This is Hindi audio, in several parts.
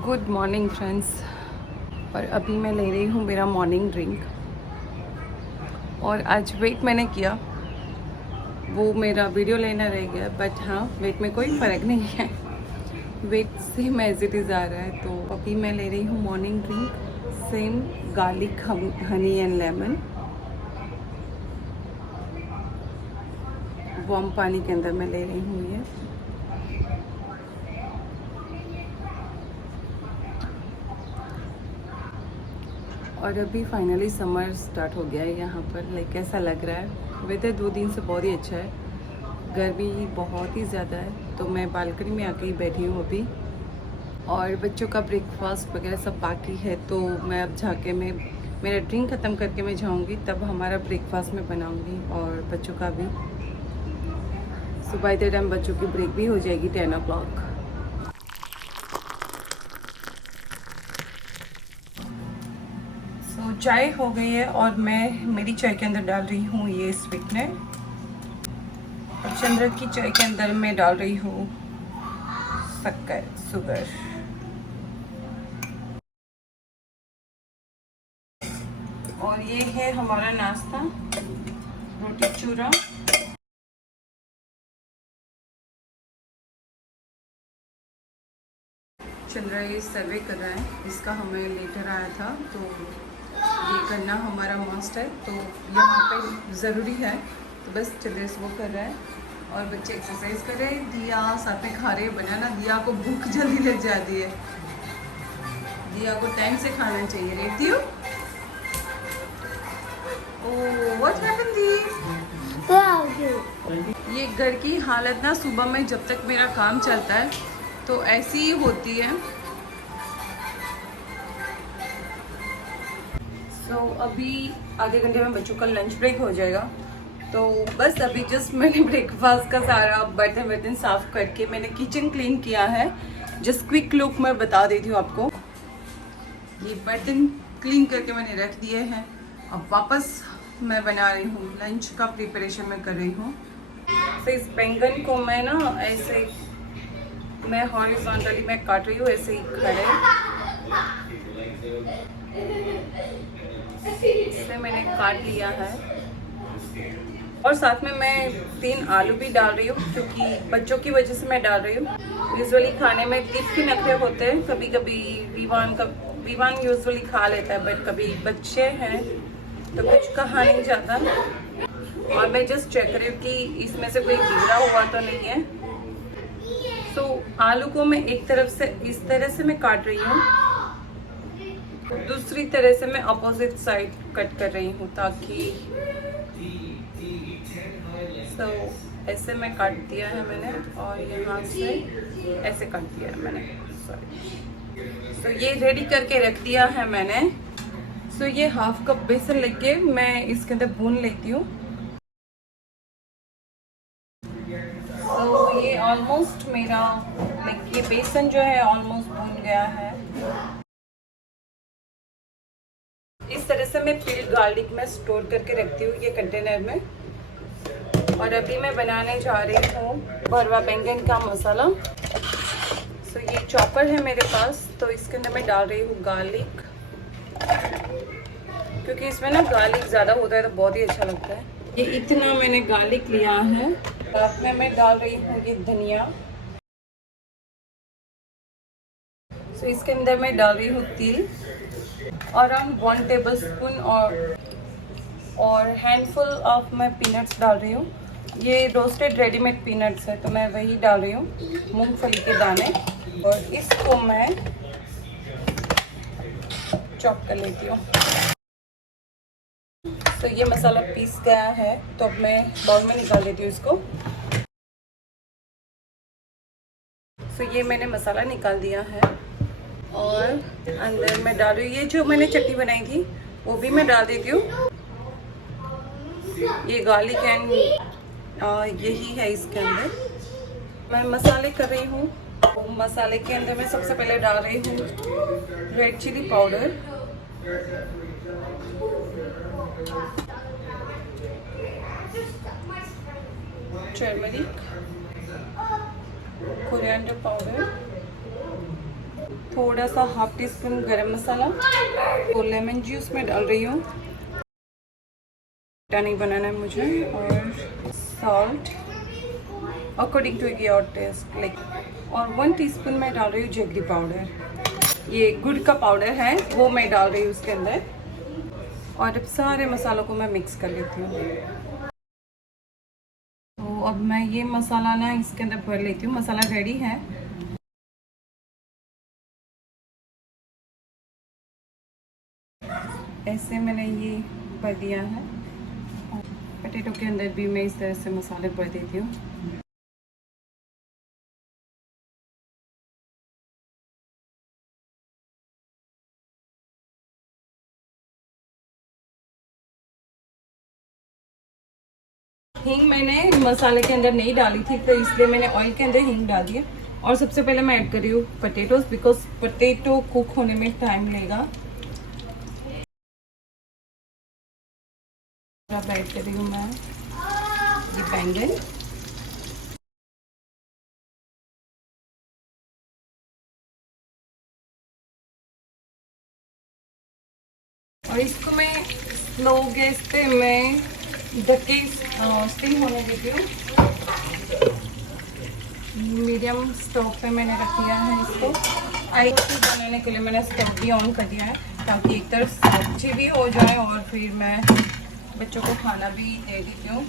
Good morning friends. और अभी मैं ले रही हूँ मेरा मॉर्निंग ड्रिंक। और आज वेट मैंने किया, वो मेरा वीडियो लेना रह गया, बट हाँ वेट में कोई फ़र्क नहीं है, weight same as it is आ रहा है। तो अभी मैं ले रही हूँ morning drink, same garlic honey and lemon, warm पानी के अंदर मैं ले रही हूँ ये। और अभी फाइनली समर स्टार्ट हो गया है यहाँ पर। लाइक कैसा लग रहा है, वेदर 2 दिन से बहुत ही अच्छा है, गर्मी बहुत ही ज़्यादा है। तो मैं बालकनी में आके ही बैठी हूँ अभी, और बच्चों का ब्रेकफास्ट वगैरह सब बाकी है। तो मैं अब जाके मेरा ड्रिंक ख़त्म करके मैं जाऊँगी, तब हमारा ब्रेकफास्ट में बनाऊँगी और बच्चों का भी। सो बाय द टाइम बच्चों की ब्रेक भी हो जाएगी 10 o'clock। तो चाय हो गई है और मैं मेरी चाय के अंदर डाल रही हूँ ये स्वीटनर, और चंद्र की चाय के अंदर मैं डाल रही हूँ शक्कर, शुगर। और ये है हमारा नाश्ता, रोटी चूरा। चंद्र ये सर्वे कर रहा है, इसका हमें लेटर आया था, तो ये करना हमारा मस्ट है, तो यहाँ पे ज़रूरी है। तो बस चंद्र वो कर रहा है और बच्चे एक्सरसाइज कर रहे हैं, दिया साथ में खा रहे हैं बनाना। दिया को भूख जल्दी लग जाती है, दिया को टाइम से खाना चाहिए। रेडी हो? ओह व्हाट हैपेंड दी? ये घर की हालत ना, सुबह में जब तक मेरा काम चलता है तो ऐसी ही होती है। तो अभी आधे घंटे में बच्चों का लंच ब्रेक हो जाएगा। तो बस अभी जस्ट मैंने ब्रेकफास्ट का सारा बर्तन साफ करके मैंने किचन क्लीन किया है। जस्ट क्विक लुक मैं बता देती हूँ आपको। ये बर्तन क्लीन करके मैंने रख दिए हैं। अब वापस मैं बना रही हूँ, लंच का प्रिपरेशन मैं कर रही हूँ। तो इस बैंगन को मैं ना ऐसे मैं हॉरिजॉन्टली मैं काट रही हूँ, ऐसे ही खड़े इसे मैंने काट लिया है। और साथ में मैं 3 आलू भी डाल रही हूँ, क्योंकि बच्चों की वजह से मैं डाल रही हूँ। यूजुअली खाने में तीखी नखरे होते हैं, कभी कभी विवान यूजुअली खा लेता है, बट कभी बच्चे हैं तो कुछ कहा नहीं जाता। और मैं जस्ट चेक कर रही हूँ कि इसमें से कोई गिरा हुआ तो नहीं है। तो आलू को मैं एक तरफ से इस तरह से मैं काट रही हूँ, दूसरी तरह से मैं अपोजिट साइड कट कर रही हूँ, ताकि ऐसे मैं काट दिया है मैंने, और यहाँ से ऐसे काट दिया है मैंने, सॉरी। ये रेडी करके रख दिया है मैंने। ये हाफ कप बेसन लेके मैं इसके अंदर भून लेती हूँ। ये ऑलमोस्ट मेरा ये बेसन जो है ऑलमोस्ट भून गया है। इस तरह से मैं पिल्ड गार्लिक में स्टोर करके रखती हूँ ये कंटेनर में। और अभी मैं बनाने जा रही हूँ भरवा बैंगन का मसाला। ये चॉपर है मेरे पास, तो इसके अंदर मैं डाल रही हूँ गार्लिक, क्योंकि इसमें ना गार्लिक ज़्यादा होता है तो बहुत ही अच्छा लगता है। ये इतना मैंने गार्लिक लिया है। साथ में मैं डाल रही हूँ ये धनिया। इसके अंदर मैं डाल रही हूँ तिल, अराउंड 1 टेबलस्पून, और हैंडफुल ऑफ मैं पीनट्स डाल रही हूँ। ये रोस्टेड रेडीमेड पीनट्स है, तो मैं वही डाल रही हूँ, मूंगफली के दाने। और इसको मैं चॉप कर लेती हूँ। ये मसाला पीस गया है, तो अब मैं बाउल में निकाल लेती हूँ इसको। ये मैंने मसाला निकाल दिया है, और अंदर मैं डाल रही हूँ ये जो मैंने चटनी बनाई थी, वो भी मैं डाल देती हूँ। ये गार्लिक एंड यही है इसके अंदर। मैं मसाले कर रही हूँ। मसाले के अंदर मैं सबसे पहले डाल रही हूँ red chilli powder, turmeric, coriander powder, थोड़ा सा हाफ टी स्पून गरम मसाला और लेमन जूस में डाल रही हूँ, नहीं बनाना है मुझे, और salt according to your taste like, और 1 टीस्पून मैं डाल रही हूँ जगरी पाउडर, ये गुड़ का पाउडर है वो मैं डाल रही हूँ उसके अंदर। और अब सारे मसालों को मैं मिक्स कर लेती हूँ। तो अब मैं ये मसाला ना इसके अंदर भर लेती हूँ। मसाला रेडी है। ऐसे मैंने ये भर दिया है। पोटैटो के अंदर भी मैं इस तरह से मसाले भर देती हूँ। हींग मैंने मसाले के अंदर नहीं डाली थी, तो इसलिए मैंने ऑयल के अंदर हींग डाल दिया। और सबसे पहले मैं ऐड कर रही हूँ पोटैटोज, बिकॉज पोटैटो कुक होने में टाइम लेगा। अब ऐड कर रही हूँ मैं ये बैंगन, और इसको मैं स्लो गैस पे मैं ढक के स्टीम होने देती हूँ। मीडियम स्टोव पे मैंने रख दिया है इसको। आइस बनाने के लिए मैंने स्टोव भी ऑन कर दिया है, ताकि एक तरफ सब्जी भी हो जाए और फिर मैं बच्चों को खाना भी दे देती हूँ।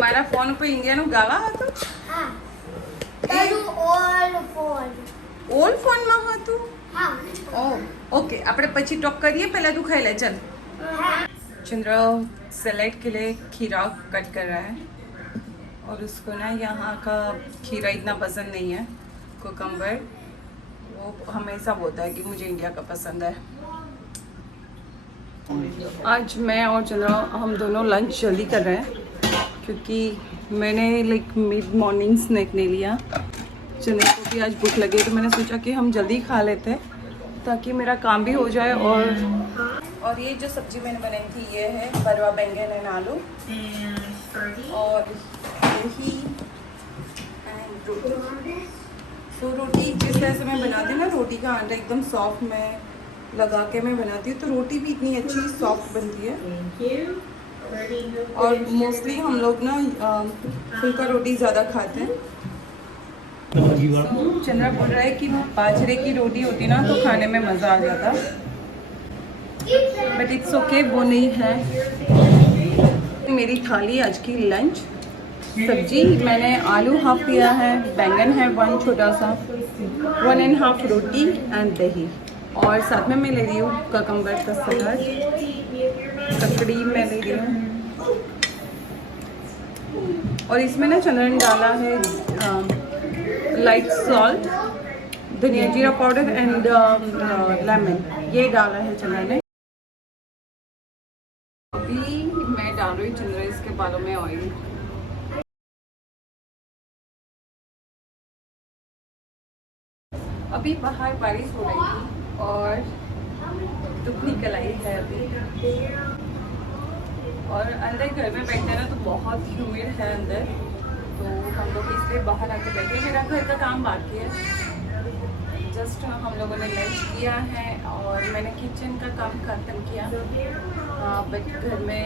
મારા ફોન ઉપર ઇન્ડિયાનું ગાવા હતું? હા. તારું ઓલ્ડ ફોન. ઓલ્ડ ફોનમાં હતું? હા. ઓ ઓકે, આપણે પછી ટોક કરીએ, પહેલા તું ખાઈ લે ચલ। હા. चंद्र सैलेड के लिए खीरा कट कर रहा है, और उसको ना यहाँ का खीरा इतना पसंद नहीं है, कुकम्बर। वो हमेशा बोलता है कि मुझे इंडिया का पसंद है। आज मैं और चंद्र हम दोनों लंच जल्दी कर रहे हैं, क्योंकि मैंने लाइक मिड मॉर्निंग स्नैक नहीं लिया। चंद्र को भी आज भूख लगी, तो मैंने सोचा कि हम जल्दी खा लेते हैं ताकि मेरा काम भी हो जाए। और ये जो सब्जी मैंने बनाई थी ये है भरवा बैंगन एंड आलू, और दही एंड रोटी। तो रोटी जिस तरह से मैं बनाती हूँ ना, रोटी का आटा एकदम सॉफ्ट मैं लगा के मैं बनाती हूँ, तो रोटी भी इतनी अच्छी सॉफ्ट बनती है। और मोस्टली हम लोग ना फुल्का रोटी ज़्यादा खाते हैं। चंद्रा बोल रहा है कि बाजरे की रोटी होती ना तो खाने में मज़ा आ जाता, बट इट्स ओके, वो नहीं है। मेरी थाली आज की लंच सब्जी मैंने आलू हाफ लिया है, बैंगन है 1 छोटा सा, 1.5 रोटी एंड दही, और साथ में मैं ले रही हूँ ककम्बर का सलाद, ककड़ी मैं ले रही हूँ। और इसमें ना चंद्र ने डाला है लाइट सॉल्ट, धनिया जीरा पाउडर एंड लेमन, ये डाला है चंद्र ने। अभी मैं डाल रही हूँ चंद्र इसके बालों में ऑयल। अभी बाहर बारिश हो रही थी और धूप निकल आई है अभी, और अंदर घर में बैठे ना तो बहुत ह्यूमिड है अंदर, तो हम लोग इसलिए बाहर आके बैठे। मेरा घर का काम बाकी है, जस्ट हम लोगों ने लंच किया है और मैंने किचन का काम खत्म किया, बट घर में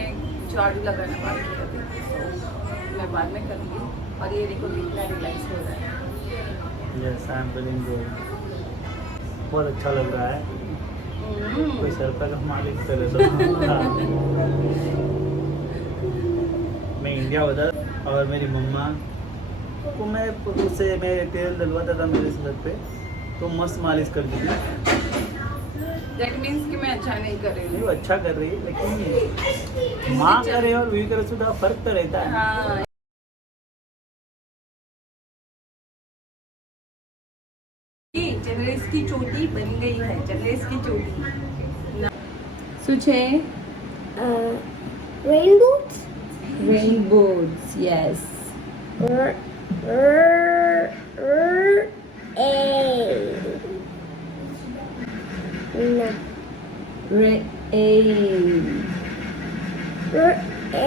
झाड़ू लगाना बाकी है अभी, तो मैं बाद में करूँगी। और ये देखो कितना रिलैक्स हो रहा है। Yes, I am feeling good, बहुत अच्छा लग रहा है। कोई सर पर मालिक करे तो मैं इंडिया होता और मेरी मम्मा को मैं उससे मैं तेल डलवाता था मेरे सर पे, तो मस्त मालिश करती थी। दैट मीन्स कि मैं अच्छा नहीं कर रही नहीं, हूँ। वो अच्छा कर रही है, लेकिन माँ करे और वी करे थोड़ा फर्क तो रहता है। हाँ, चंद्र इज इसकी चोटी बन गई है, चल इसकी चोटी सुचे Rainbows? Rainbows yes A. No. रे ए A.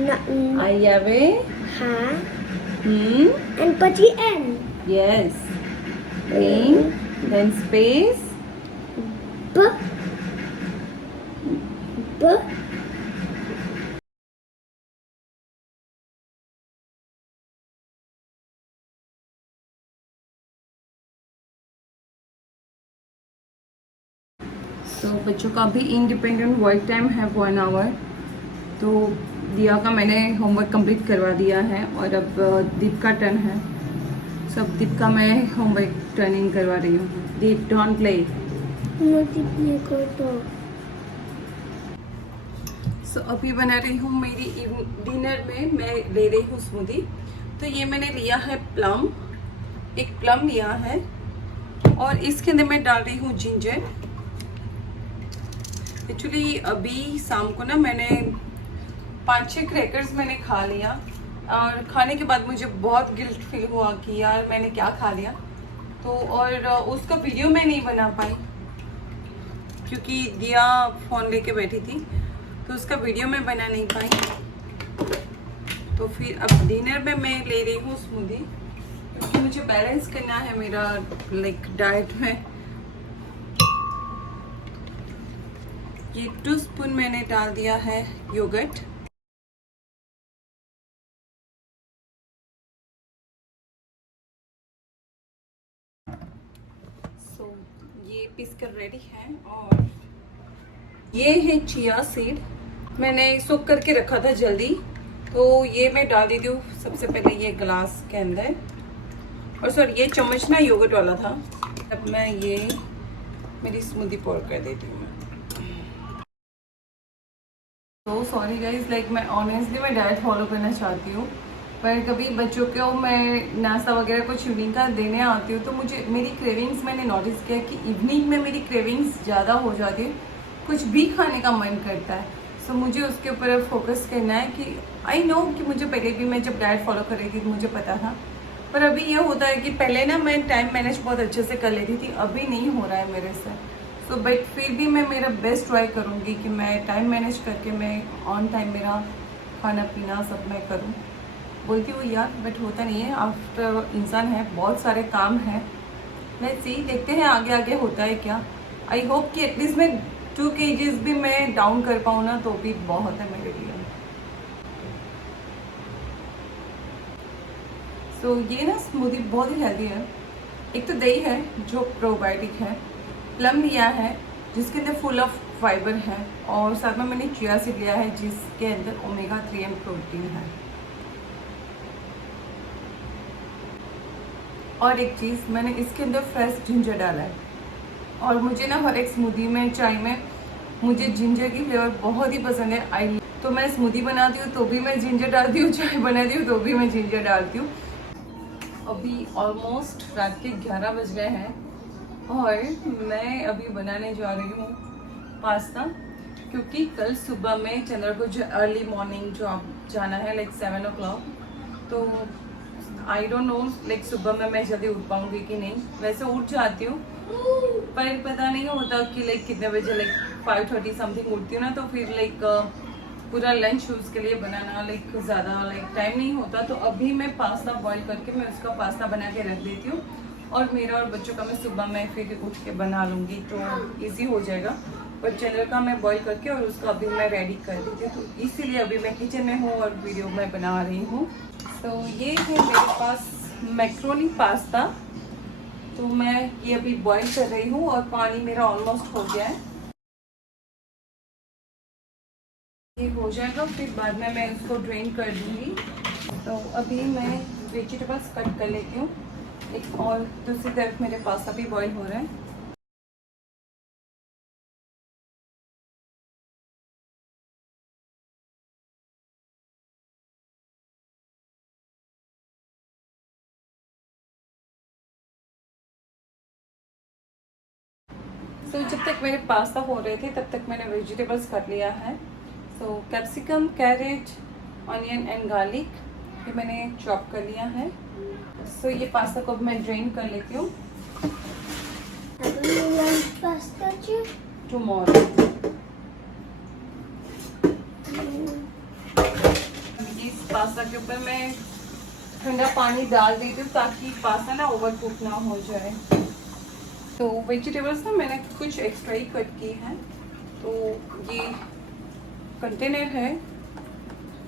No. आयावे Ha. hmm And પછી N. yes rain then space B. B. तो बच्चों का अभी इंडिपेंडेंट वर्क टाइम है 1 आवर। तो दिया का मैंने होमवर्क कंप्लीट करवा दिया है और अब दीप का टर्न है। सब दीप का मैं होमवर्क टर्निंग करवा रही हूँ। दीप डोंट प्ले। નથી પ્લે કરતો. सो अभी बना रही हूँ मेरी डिनर में मैं ले रही हूँ स्मूदी। तो ये मैंने लिया है प्लम, एक प्लम लिया है और इसके अंदर मैं डाल रही हूँ जिंजर। एक्चुअली अभी शाम को ना मैंने 5-6 क्रैकर्स मैंने खा लिया और खाने के बाद मुझे बहुत गिल्ट फील हुआ कि यार मैंने क्या खा लिया। तो और उसका वीडियो मैं नहीं बना पाई क्योंकि दिया फ़ोन लेके बैठी थी, तो उसका वीडियो मैं बना नहीं पाई। तो फिर अब डिनर में मैं ले रही हूँ स्मूदी क्योंकि मुझे बैलेंस करना है मेरा लाइक डाइट में। ये 2 स्पून मैंने डाल दिया है योगर्ट। सो ये पीस कर रेडी है और ये है चिया सीड, मैंने सोक करके रखा था जल्दी, तो ये मैं डाल देती हूँ सबसे पहले ये ग्लास के अंदर। और सॉरी ये चम्मच ना योगर्ट वाला था। अब मैं ये मेरी स्मूदी पोर कर देती हूँ। तो सॉरी गाइज, लाइक मैं ऑनेस्टली मैं डाइट फॉलो करना चाहती हूँ, पर कभी बच्चों को मैं नाश्ता वगैरह कुछ इवनिंग का देने आती हूँ तो मुझे मेरी क्रेविंग्स मैंने नोटिस किया कि इवनिंग में मेरी क्रेविंग्स ज़्यादा हो जाती है, कुछ भी खाने का मन करता है। सो मुझे उसके ऊपर फोकस करना है कि आई नो कि मुझे पहले भी मैं जब डाइट फॉलो कर रही थी तो मुझे पता था, पर अभी ये होता है कि पहले ना मैं टाइम मैनेज बहुत अच्छे से कर लेती थी, अभी नहीं हो रहा है मेरे से। तो बट फिर भी मैं मेरा बेस्ट ट्राई करूँगी कि मैं टाइम मैनेज करके मैं ऑन टाइम मेरा खाना पीना सब मैं करूँ। बोलती हूँ यार, बट होता नहीं है। आफ्टर इंसान है, बहुत सारे काम हैं। मैं सी देखते हैं आगे आगे होता है क्या। आई होप कि एटलीस्ट मैं 2 kgs भी मैं डाउन कर पाऊँ ना, तो भी बहुत है मेरे लिए। सो ये ना स्मूदी बहुत ही हेल्दी है। एक तो दही है जो प्रोबायोटिक है, प्लम लिया है जिसके अंदर फुल ऑफ फाइबर है, और साथ में मैंने चिया सीड लिया है जिसके अंदर ओमेगा 3 एंड प्रोटीन है। और एक चीज़ मैंने इसके अंदर फ्रेश जिंजर डाला है, और मुझे ना हर एक स्मूदी में चाय में मुझे जिंजर की फ्लेवर बहुत ही पसंद है। आई तो मैं स्मूदी बनाती हूँ तो भी मैं जिंजर डालती हूँ, चाय बनाती हूँ तो भी मैं जिंजर डालती हूँ। अभी ऑलमोस्ट रात के 11 बज गए हैं और मैं अभी बनाने जा रही हूँ पास्ता, क्योंकि कल सुबह में चंद्र को अर्ली मॉर्निंग जो आप जाना है लाइक 7 o'clock। तो आई डोंट नो लाइक सुबह में मैं जल्दी उठ पाऊँगी कि नहीं। वैसे उठ जाती हूँ पर पता नहीं होता कि लाइक कितने बजे, लाइक 5:30 समथिंग उठती हूँ ना, तो फिर लाइक पूरा लंच उसके लिए बनाना लाइक ज़्यादा लाइक टाइम नहीं होता। तो अभी मैं पास्ता बॉईल करके मैं उसका पास्ता बना के रख देती हूँ, और मेरा और बच्चों का मैं सुबह में फिर उठ के बना लूँगी तो इजी हो जाएगा। पर चने का मैं बॉईल करके और उसका अभी मैं रेडी कर देती हूँ, तो इसीलिए अभी मैं किचन में हूँ और वीडियो मैं बना रही हूँ। तो ये है मेरे पास मैक्रोनी पास्ता, तो मैं ये अभी बॉईल कर रही हूँ और पानी मेरा ऑलमोस्ट हो गया है। ये हो जाएगा फिर बाद में मैं इसको ड्रेन कर दूँगी। तो अभी मैं वेजिटेबल्स कट कर लेती हूँ, एक और दूसरी तरफ मेरे पास्ता भी बॉईल हो रहा है। तो जब तक मेरे पास्ता हो रहे थे तब तक मैंने वेजिटेबल्स कर लिया है। So capsicum, carrot, onion and garlic ये मैंने चॉप कर लिया है। सो ये पास्ता को मैं ड्रेन कर लेती हूँ। पास्ता जी टुमारो इस पास्ता के ऊपर मैं ठंडा पानी डाल देती हूँ ताकि पास्ता ना ओवर कुक ना हो जाए। तो वेजिटेबल्स ना मैंने कुछ एक्स्ट्रा ही कट की है। तो ये कंटेनर है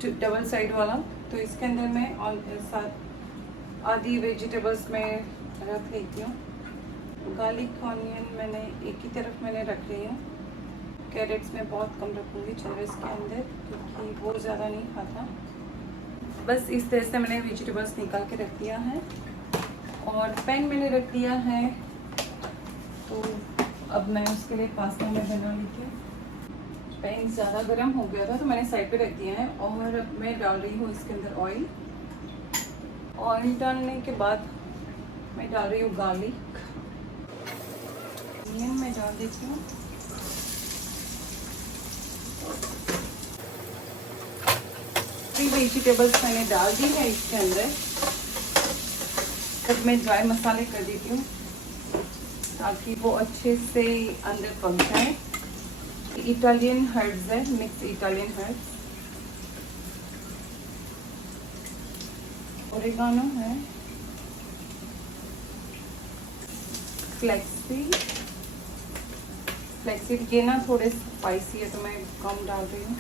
डबल साइड वाला, तो इसके अंदर मैं और साथ आधी वेजिटेबल्स में रख लेती हूँ। गार्लिक, ऑनियन मैंने एक ही तरफ मैंने रख रही हूँ। कैरेट्स में बहुत कम रखूँगी चंद्रस के अंदर क्योंकि वो ज़्यादा नहीं खाता। बस इस तरह से मैंने वेजिटेबल्स निकाल के रख दिया है और पैन मैंने रख दिया है। तो अब मैं उसके लिए पास्ता में बना लेती हूँ। पैन ज़्यादा गर्म हो गया था तो मैंने साइड पे रख दिया है और मैं डाल रही हूँ इसके अंदर ऑयल। ऑयल डालने के बाद मैं डाल रही हूँ गार्लिक, ऑनियन मैं डाल देती हूँ। वेजिटेबल्स मैंने डाल दी है इसके अंदर। तब मैं ड्राई मसाले कर देती हूँ ताकि वो अच्छे से अंदर पक जाए। इटालियन हर्ब्स है, मिक्स इटालियन हर्ब्स, ओरिगानो है, फ्लेक्सीड ये ना थोड़े स्पाइसी है तो मैं कम डाल रही हूँ।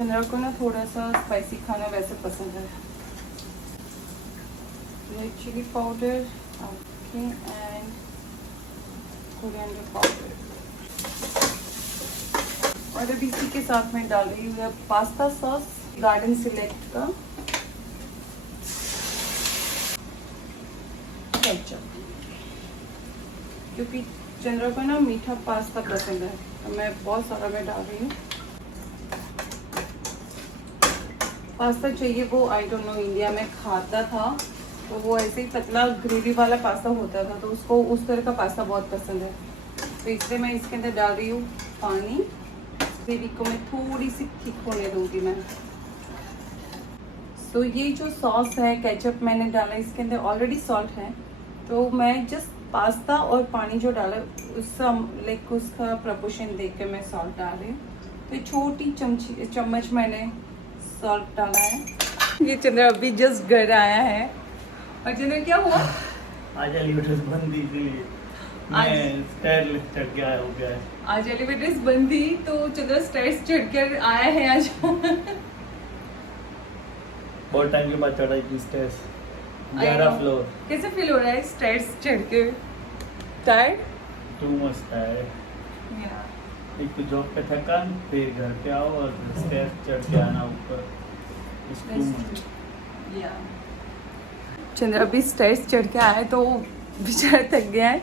मेरे को ना थोड़ा सा स्पाइसी खाना वैसे पसंद है। Red chilli powder and coriander powder. और अब इसी के साथ मैं डाल रही हूँ पास्ता सॉस गार्डन सिलेक्ट का केचप, क्योंकि चंद्रा को ना मीठा पास्ता पसंद है तो मैं बहुत सारा मैं डाल रही हूँ। पास्ता चाहिए वो आई डोंट नो इंडिया में खाता था तो वो ऐसे ही पतला ग्रेवी वाला पास्ता होता था तो उसको उस तरह का पास्ता बहुत पसंद है। तो इसलिए मैं इसके अंदर डाल रही हूँ पानी। ग्रेवी को मैं थोड़ी सी थिक होने दूंगी मैं। तो ये जो सॉस है केचप मैंने डाला इसके अंदर ऑलरेडी सॉल्ट है तो मैं जस्ट पास्ता और पानी जो डाला उसका लाइक उसका प्रपोर्शन देख के मैं सॉल्ट डाल रही हूँ। तो छोटी चम्मच मैंने सॉल्ट डाला है। ये चंद्र अभी जस्ट घर आया है और चंद्र क्या हुआ आज एलिवेटर बंद थी इसलिए मैं स्टेयर चढ़ के आया हो गया है। आज एलिवेटर्स बंद थी तो चंद्र स्टेयर्स चढ़ कर आया है आज। बहुत टाइम के बाद चढ़ा इतनी स्टेयर्स, 11 फ्लोर। कैसे फील हो रहा है स्टेयर्स चढ़ के? टायर्ड? Too much tired. एक तो जॉब पे थकान, फिर घर पे आओ और स्टेयर्स चढ़ के आना ऊपर। चंद्र अभी स्टेयर्स चढ़ के आया तो बेचारा थक गया है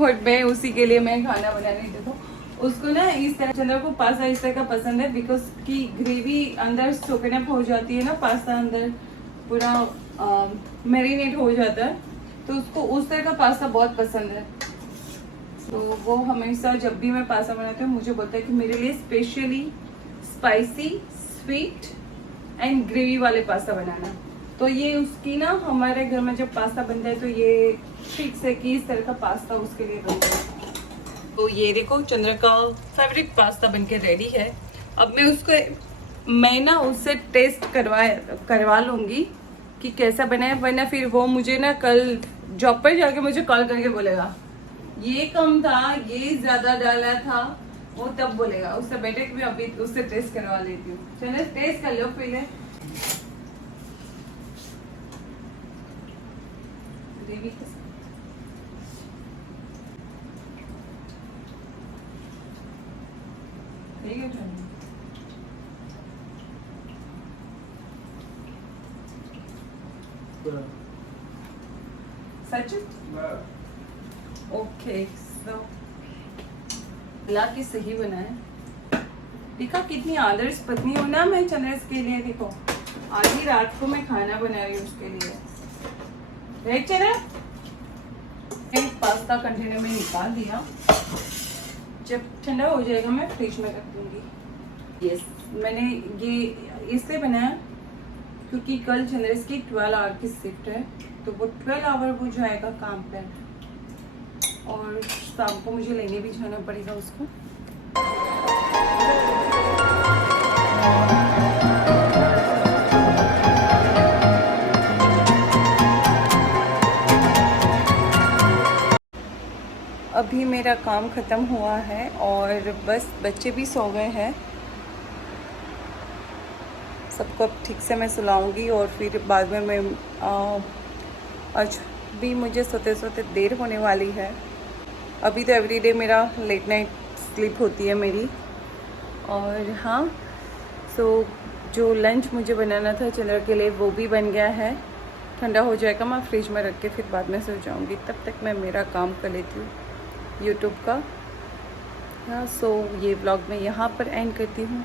और मैं उसी के लिए मैं खाना बनाने देता हूँ उसको ना। इस तरह चंद्र को पास्ता इस तरह का पसंद है बिकॉज की ग्रेवी अंदर सोकने हो जाती है ना, पास्ता अंदर पूरा मैरिनेट हो जाता है तो उसको उस तरह का पास्ता बहुत पसंद है। तो वो हमेशा जब भी मैं पास्ता बनाती हूँ मुझे बोलता है कि मेरे लिए specially spicy, sweet and gravy वाले पास्ता बनाना। तो ये उसकी ना हमारे घर में जब पास्ता बनता है तो ये फिक्स है कि इस तरह का पास्ता उसके लिए बनता है। तो ये देखो चंद्र का फेवरेट पास्ता बनके रेडी है। अब मैं ना उससे टेस्ट करवा लूँगी कि कैसा बना है, वरना फिर वो मुझे ना कल जॉब पर जाके मुझे कॉल करके बोलेगा ये कम था, ये ज्यादा डाला था, वो तब बोलेगा। उससे बेटर कि मैं अभी उससे टेस्ट करवा लेती हूँ। चलो टेस्ट कर लो पहले। ग्रेवी सच ओके सो ला की सही बना है। देखा कितनी आदर्श पत्नी हो ना मैं चंद्रस के लिए। देखो आधी रात को मैं खाना बना रही हूँ उसके लिए। राइट चंद्र? पास्ता कंटेनर में निकाल दिया जब ठंडा हो जाएगा मैं फ्रिज में रख दूंगी। यस, मैंने ये इसलिए बनाया क्योंकि कल चंद्रेश की 12 आवर की शिफ्ट है, तो वो 12 आवर वो जाएगा काम पे और शाम को मुझे लेने भी जाना पड़ेगा उसको। अभी मेरा काम ख़त्म हुआ है और बस बच्चे भी सो गए हैं। सबको अब ठीक से मैं सुलाऊंगी और फिर बाद में मैं आज भी मुझे सोते सोते देर होने वाली है। अभी तो एवरीडे मेरा लेट नाइट स्लीप होती है मेरी। और हाँ, सो जो लंच मुझे बनाना था चंद्र के लिए वो भी बन गया है। ठंडा हो जाएगा, मैं फ्रिज में रख के फिर बाद में सो जाऊंगी। तब तक मैं मेरा काम कर लेती हूँ यूट्यूब का। हाँ, सो ये व्लॉग मैं यहाँ पर एंड करती हूँ।